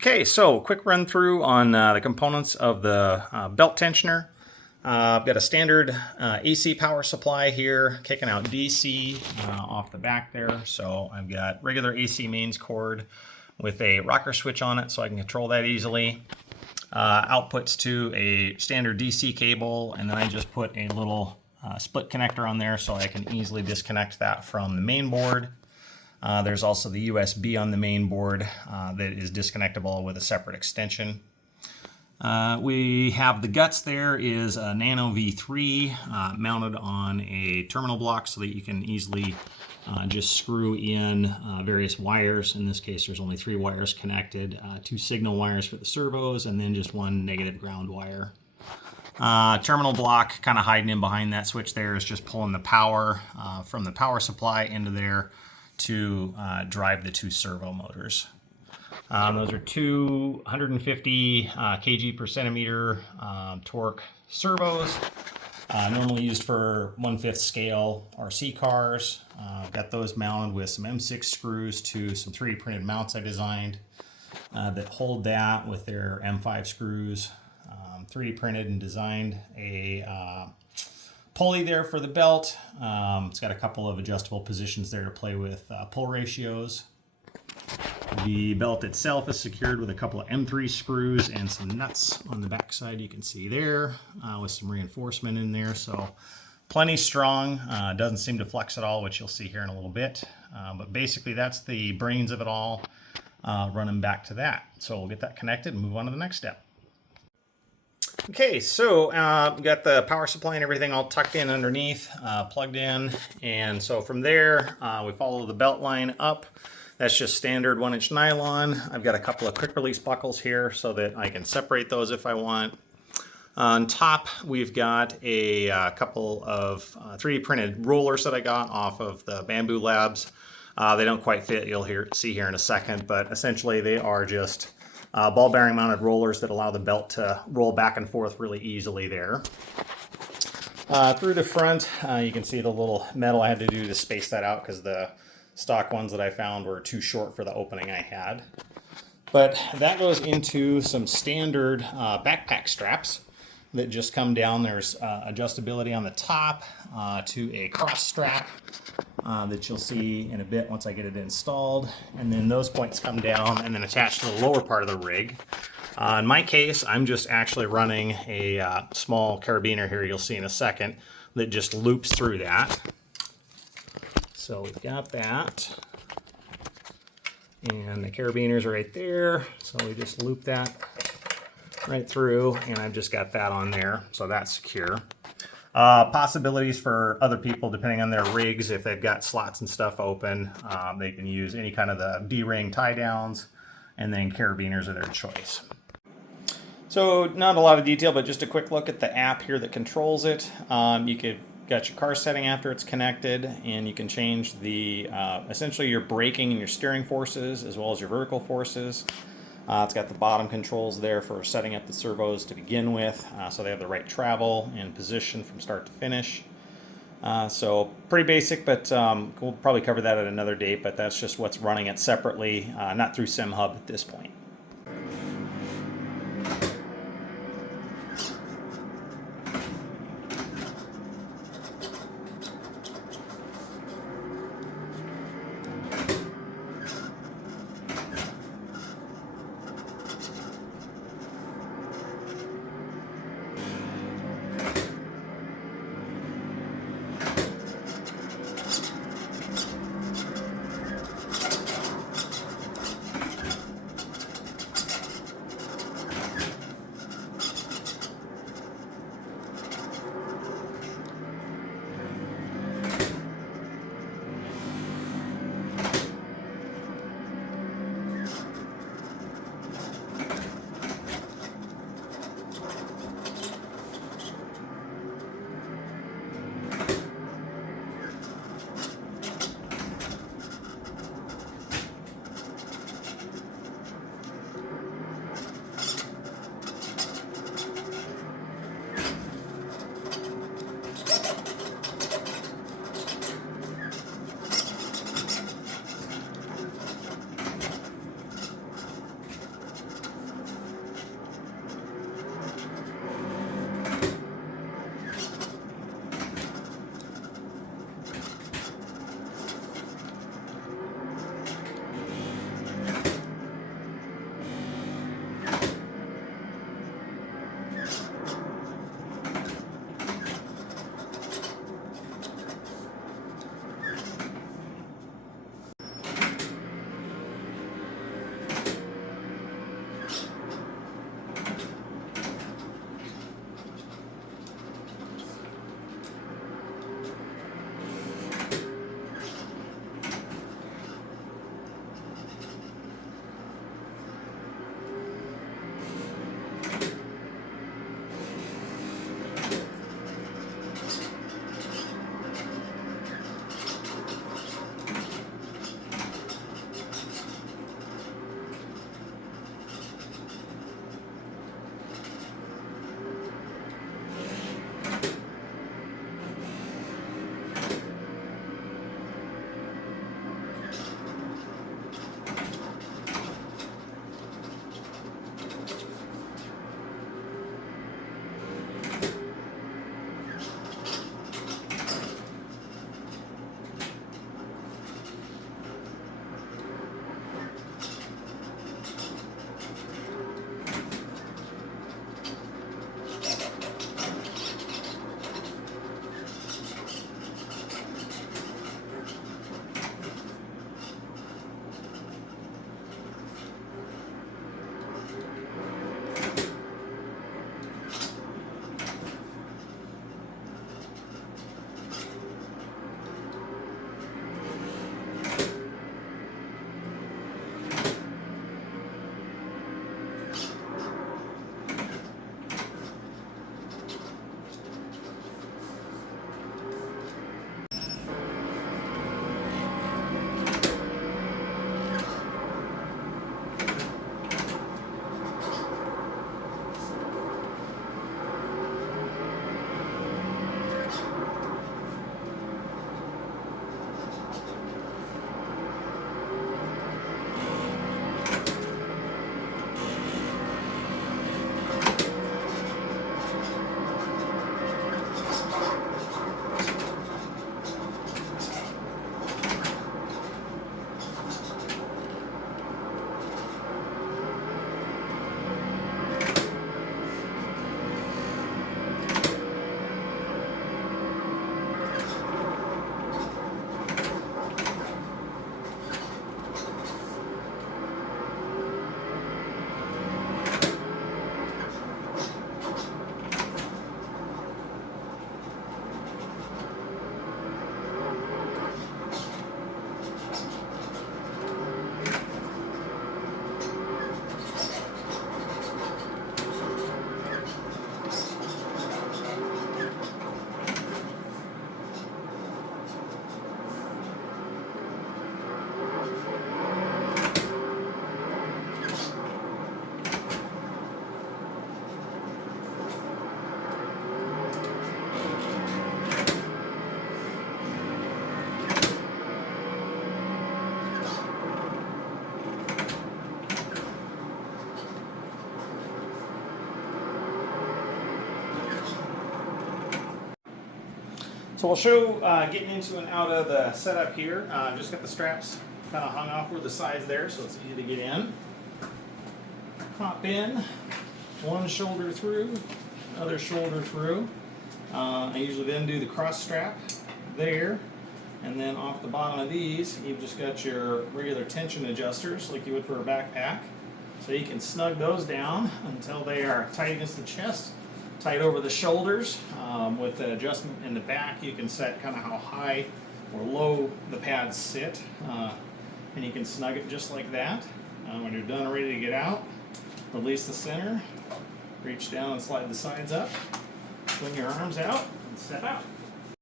Okay, so quick run through on the components of the belt tensioner. I've got a standard AC power supply here, kicking out DC off the back there. So I've got regular AC mains cord with a rocker switch on it so I can control that easily. Outputs to a standard DC cable, and then I just put a little split connector on there so I can easily disconnect that from the main board. There's also the USB on the main board that is disconnectable with a separate extension. We have the guts there is a Nano V3 mounted on a terminal block so that you can easily just screw in various wires. In this case, there's only 3 wires connected, 2 signal wires for the servos, and then just 1 negative ground wire. Terminal block kind of hiding in behind that switch there is just pulling the power from the power supply into there to drive the 2 servo motors. Those are 2 150 kg per centimeter torque servos, normally used for 1/5 scale RC cars. Got those mounted with some M6 screws to some 3D printed mounts I designed that hold that with their M5 screws. 3D printed and designed a pulley there for the belt. It's got a couple of adjustable positions there to play with pull ratios. The belt itself is secured with a couple of M3 screws and some nuts on the back side you can see there with some reinforcement in there. So plenty strong, doesn't seem to flex at all, which you'll see here in a little bit. But basically that's the brains of it all, running back to that. So we'll get that connected and move on to the next step. Okay, so we got the power supply and everything all tucked in underneath, plugged in, and so from there we follow the belt line up. That's just standard 1-inch nylon. I've got a couple of quick release buckles here so that I can separate those if I want. On top, we've got a couple of 3D printed rollers that I got off of the Bamboo Labs. They don't quite fit, you'll see here in a second, but essentially they are just ball bearing mounted rollers that allow the belt to roll back and forth really easily there. Through the front, you can see the little metal I had to do to space that out because the stock ones that I found were too short for the opening I had. But that goes into some standard backpack straps that just come down. There's adjustability on the top to a cross strap that you'll see in a bit once I get it installed. And then those points come down and then attach to the lower part of the rig. In my case, I'm just actually running a small carabiner here, you'll see in a second, that just loops through that. So we've got that. And the carabiners are right there. So we just loop that right through, and I've just got that on there, so that's secure. Possibilities for other people, depending on their rigs, if they've got slots and stuff open, they can use any kind of the D-ring tie downs, and then carabiners are their choice. So not a lot of detail, but just a quick look at the app here that controls it. Got your car setting after it's connected, and you can change the essentially your braking and your steering forces as well as your vertical forces. It's got the bottom controls there for setting up the servos to begin with, so they have the right travel and position from start to finish. So pretty basic, but we'll probably cover that at another date, but that's just what's running it separately, not through SimHub at this point. So we'll show getting into and out of the setup here. Just got the straps kind of hung off where the sides there, so it's easy to get in. Hop in, one shoulder through, other shoulder through. I usually then do the cross strap there, and then off the bottom of these, you've just got your regular tension adjusters like you would for a backpack. So you can snug those down until they are tight against the chest, tight over the shoulders. With the adjustment in the back, you can set kind of how high or low the pads sit, and you can snug it just like that. When you're done and ready to get out, release the center, reach down and slide the sides up, swing your arms out, and step out.